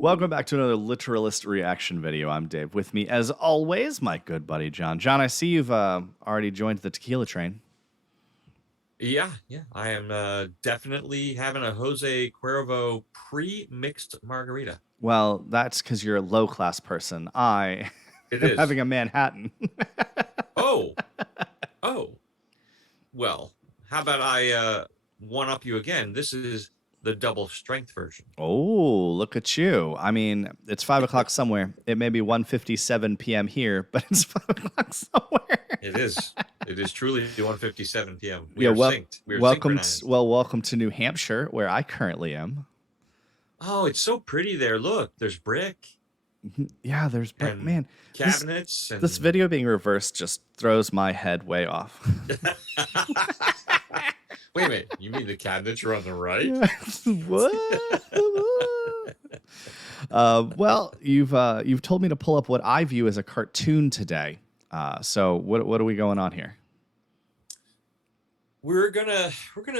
Welcome back to another Literalist reaction video. I'm Dave. With me, as always, my good buddy John. John, I see you've already joined the tequila train. Yeah. I am definitely having a Jose Cuervo pre-mixed margarita. Well, that's because you're a low-class person. I am having a Manhattan. Oh. Well, how about I one-up you again? This is the double strength version. Oh, look at you. I mean, it's 5 o'clock somewhere. It may be 1:57 p.m. here, but it's 5 o'clock somewhere. It is. It is truly 1:57 p.m. We are synced. We are synchronized. Welcome to New Hampshire, where I currently am. Oh, it's so pretty there. Look, there's brick. Yeah, there's brick. And man. cabinets. This video being reversed just throws my head way off. Wait a minute. You mean the cabinets are on the right? What? Well, you've told me to pull up what I view as a cartoon today. So what are we going on here? We're gonna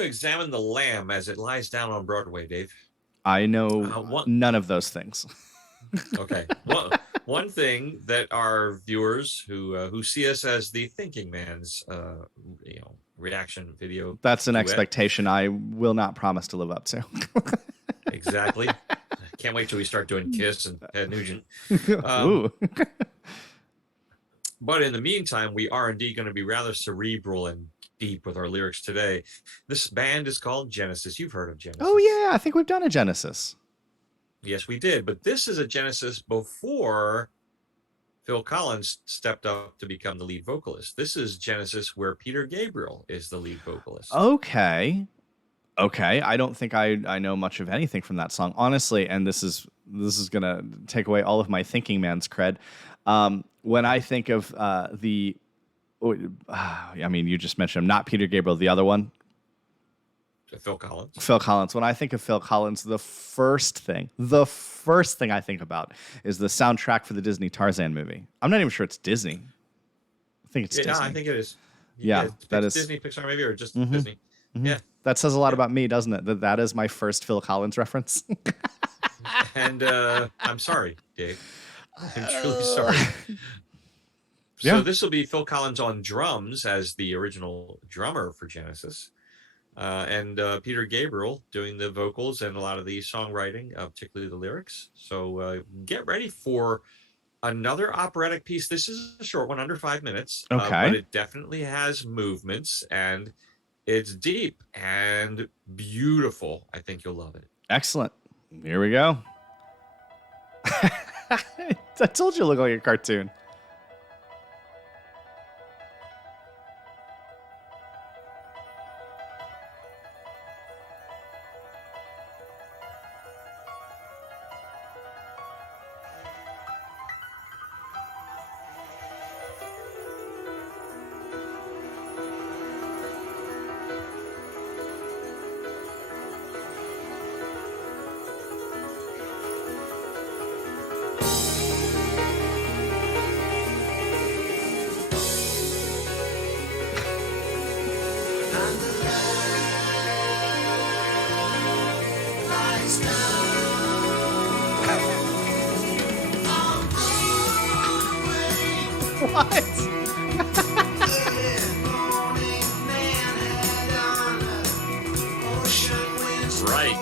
examine the lamb as it lies down on Broadway, Dave. I know none of those things. Okay. One thing that our viewers who see us as the thinking man's reaction video. That's an expectation I will not promise to live up to. Exactly. Can't wait till we start doing Kiss and Ted Nugent. But in the meantime, we are indeed going to be rather cerebral and deep with our lyrics today. This band is called Genesis. You've heard of Genesis. Oh, yeah. I think we've done a Genesis. Yes, we did. But this is a Genesis before Phil Collins stepped up to become the lead vocalist. This is Genesis where Peter Gabriel is the lead vocalist. Okay. I don't think I know much of anything from that song, honestly. And this is gonna take away all of my thinking man's cred. When I think of I mean, you just mentioned him, not Peter Gabriel, the other one. Phil Collins. Phil Collins. When I think of Phil Collins, the first thing I think about is the soundtrack for the Disney Tarzan movie. I'm not even sure it's Disney. I think it's Disney. Yeah, I think it is. Yeah, that is Disney, Pixar, maybe, or just Disney. Mm-hmm. Yeah, that says a lot about me, doesn't it? That is my first Phil Collins reference. And I'm sorry, Dave. I'm truly sorry. Yeah. So this will be Phil Collins on drums as the original drummer for Genesis. And Peter Gabriel doing the vocals and a lot of the songwriting, particularly the lyrics. So get ready for another operatic piece. This is a short one, under 5 minutes. Okay. But it definitely has movements, and it's deep and beautiful. I think you'll love it. Excellent. Here we go. I told you it looked like a cartoon. What? Right.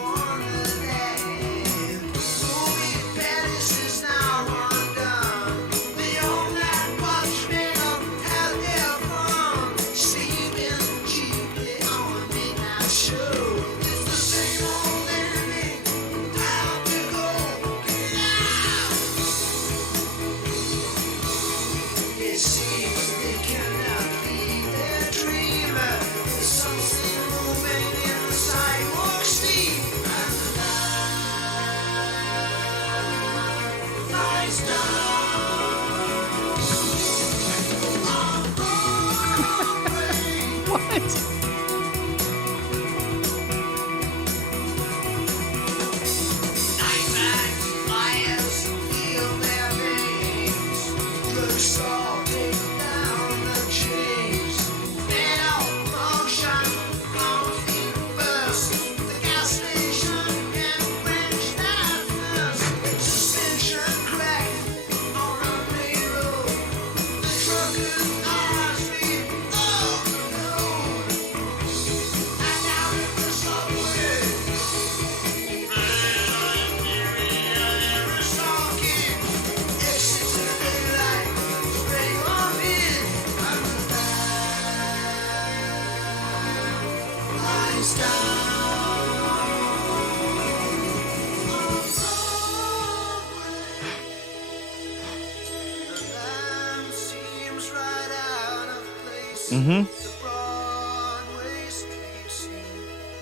The Broadway street scene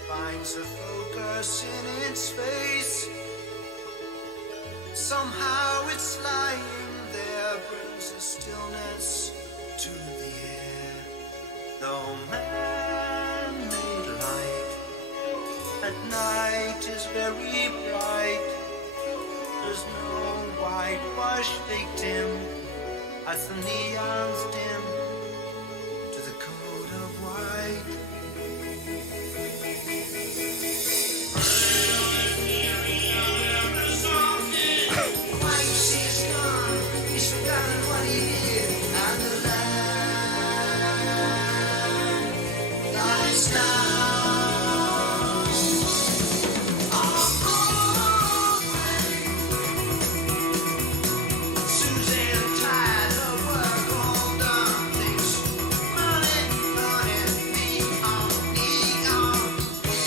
finds a focus in its face. Somehow it's lying there, brings a stillness to the air. Though man-made light at night is very bright, there's no whitewash victim as the neons dim to the code of white. White sea's gone, he's forgotten what he did, and the land lies down. Suzanne tired of work all done, thinks money, neon, neon.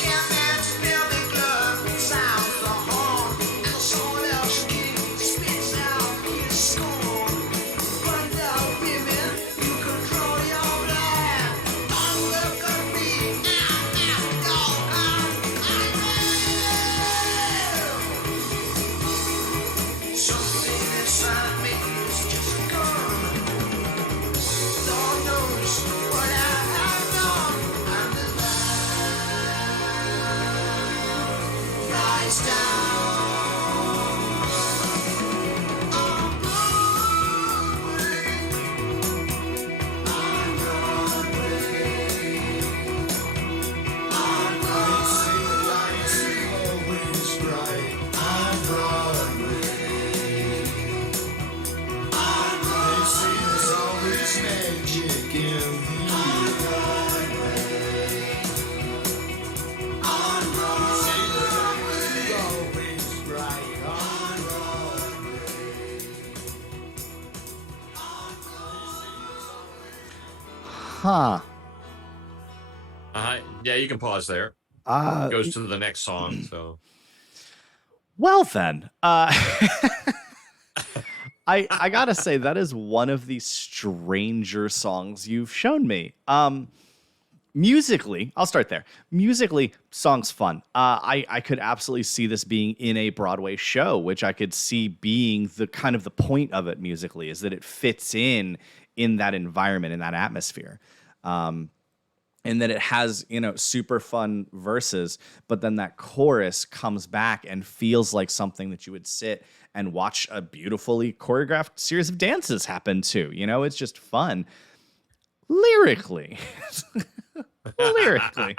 Can't man smell the glove, sounds the horn, and the soul elf king spits out his scorn. But now, women, you control your land. Look at me, something inside me is just gone. Lord knows what I have done, and the land lies down. On Broadway, on Broadway, on Broadway. The lights are always bright on Broadway. They say there's always magic in the on Broadway. Always bright on Broadway. Huh. Yeah, you can pause there. Goes to the next song. So Well then, I gotta say that is one of the stranger songs you've shown me. Musically, I'll start there. Musically, song's fun. I could absolutely see this being in a Broadway show, which I could see being the kind of the point of it musically, is that it fits in that environment, in that atmosphere. And that it has, super fun verses, but then that chorus comes back and feels like something that you would sit and watch a beautifully choreographed series of dances happen to. It's just fun. Lyrically. Lyrically.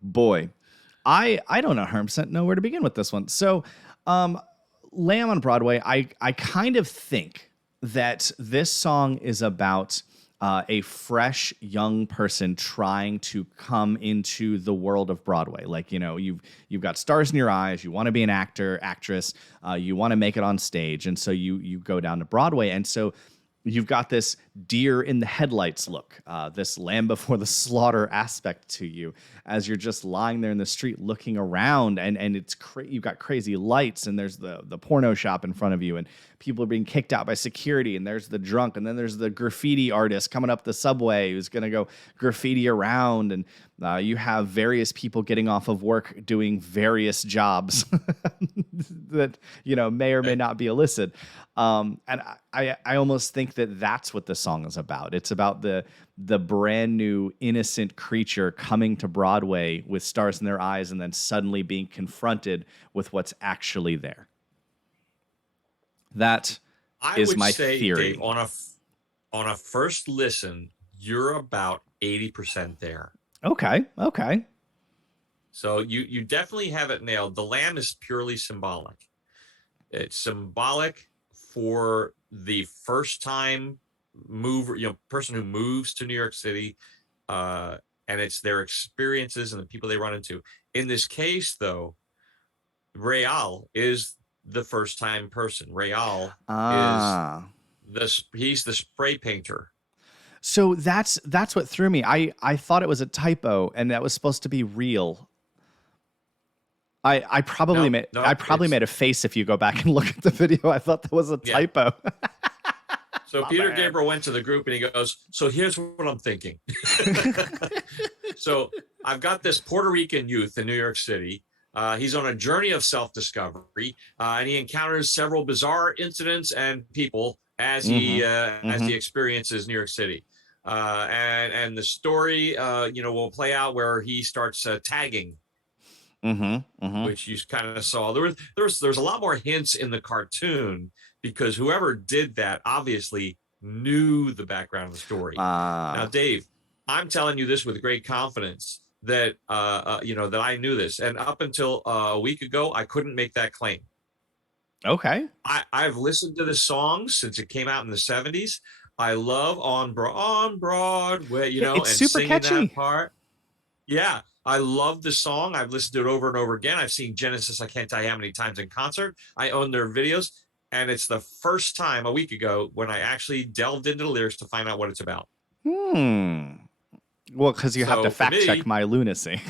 Boy, I don't 100% know where to begin with this one. So, Lamb on Broadway, I kind of think that this song is about a fresh young person trying to come into the world of Broadway. Like, you've got stars in your eyes. You want to be an actor, actress. You want to make it on stage. And so you go down to Broadway. And so you've got this deer in the headlights look, this lamb before the slaughter aspect to you as you're just lying there in the street looking around, and it's you've got crazy lights, and there's the porno shop in front of you, and people are being kicked out by security, and there's the drunk, and then there's the graffiti artist coming up the subway who's going to go graffiti around, and you have various people getting off of work doing various jobs that may or may not be illicit. And I almost think that that's what the song is about. It's about the brand new innocent creature coming to Broadway with stars in their eyes and then suddenly being confronted with what's actually there. That is my theory. Dave, on a first listen, you're about 80% there. Okay. So you definitely have it nailed. The lamb is purely symbolic. It's symbolic for the first time person who moves to New York City, and it's their experiences and the people they run into. In this case, though, Real is the first time person. Real is he's the spray painter. So that's what threw me. I thought it was a typo and that was supposed to be real. I probably made a face if you go back and look at the video. I thought that was a typo. So Peter Gabriel went to the group and he goes, so here's what I'm thinking. So I've got this Puerto Rican youth in New York City. He's on a journey of self-discovery, and he encounters several bizarre incidents and people as he experiences New York City. And the story, will play out where he starts tagging, which you kind of saw. There's a lot more hints in the cartoon because whoever did that obviously knew the background of the story. Now, Dave, I'm telling you this with great confidence that that I knew this, and up until a week ago, I couldn't make that claim. Okay. I've listened to this song since it came out in the 70s. I love on Broadway, it's and super singing catchy. that part. Yeah, I love the song. I've listened to it over and over again. I've seen Genesis, I can't tell you how many times in concert. I own their videos. And it's the first time a week ago when I actually delved into the lyrics to find out what it's about. Well, because you have to fact check my lunacy.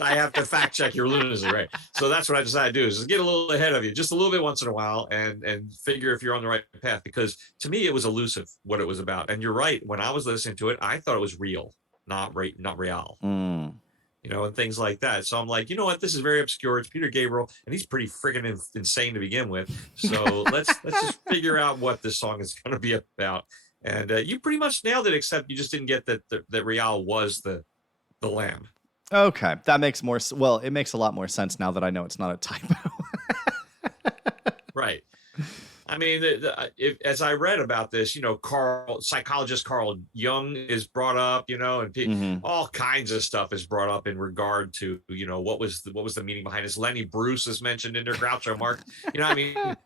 I have to fact check your lunacy, right? So that's what I decided to do, is get a little ahead of you just a little bit once in a while and figure if you're on the right path. Because to me, it was elusive what it was about. And you're right. When I was listening to it, I thought it was real, not real. And things like that. So I'm like, you know what? This is very obscure. It's Peter Gabriel, and he's pretty freaking insane to begin with. So let's just figure out what this song is going to be about. And you pretty much nailed it, except you just didn't get that Rial was the lamb. Okay, that makes more. Well, it makes a lot more sense now that I know it's not a typo. Right. I mean, as I read about this, psychologist Carl Jung is brought up, and all kinds of stuff is brought up in regard to, what was the meaning behind this. Lenny Bruce is mentioned in there, Groucho Marx.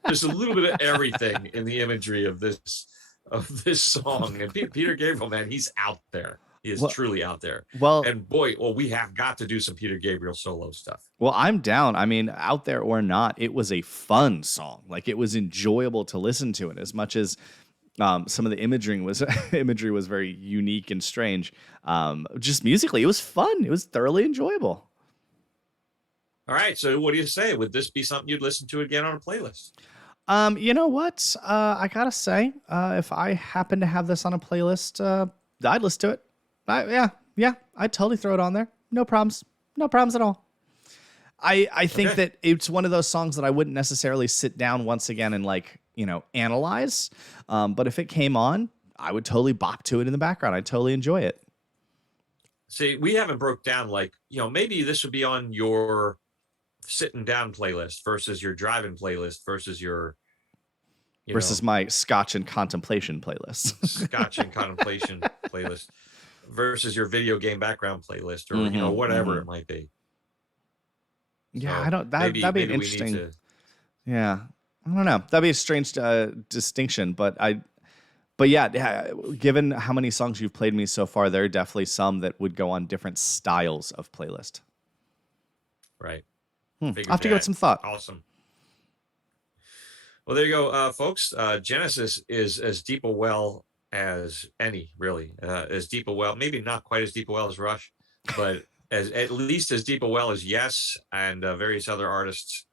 There's a little bit of everything in the imagery of this song. And Peter Gabriel, man, he's out there. He is truly out there. And boy, we have got to do some Peter Gabriel solo stuff. Well, I'm down. I mean, out there or not, it was a fun song. Like, it was enjoyable to listen to it, as much as some of the imagery was very unique and strange. Just musically, it was fun. It was thoroughly enjoyable. All right. So what do you say? Would this be something you'd listen to again on a playlist? You know what? I gotta say, if I happen to have this on a playlist, I'd listen to it. Yeah, I'd totally throw it on there. No problems at all. I think that it's one of those songs that I wouldn't necessarily sit down once again and analyze. But if it came on, I would totally bop to it in the background. I'd totally enjoy it. See, we haven't broke down maybe this would be on your sitting down playlist versus your driving playlist versus your versus my Scotch and Contemplation playlist. Scotch and Contemplation playlist versus your video game background playlist, or whatever it might be. Yeah, so I don't. That'd be an interesting. Yeah, I don't know. That'd be a strange distinction, but yeah. Given how many songs you've played me so far, there are definitely some that would go on different styles of playlist. Right. I'll have to give it some thought. Awesome. Well, there you go, folks. Genesis is as deep a well as any, really. As deep a well, maybe not quite as deep a well as Rush, but at least as deep a well as Yes and various other artists.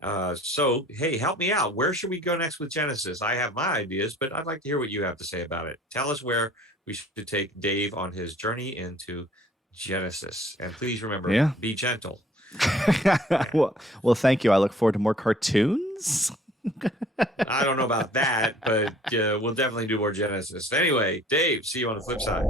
So, hey, help me out. Where should we go next with Genesis? I have my ideas, but I'd like to hear what you have to say about it. Tell us where we should take Dave on his journey into Genesis. And please remember, be gentle. Well, thank you. I look forward to more cartoons. I don't know about that, but we'll definitely do more Genesis. Anyway, Dave, see you on the flip side.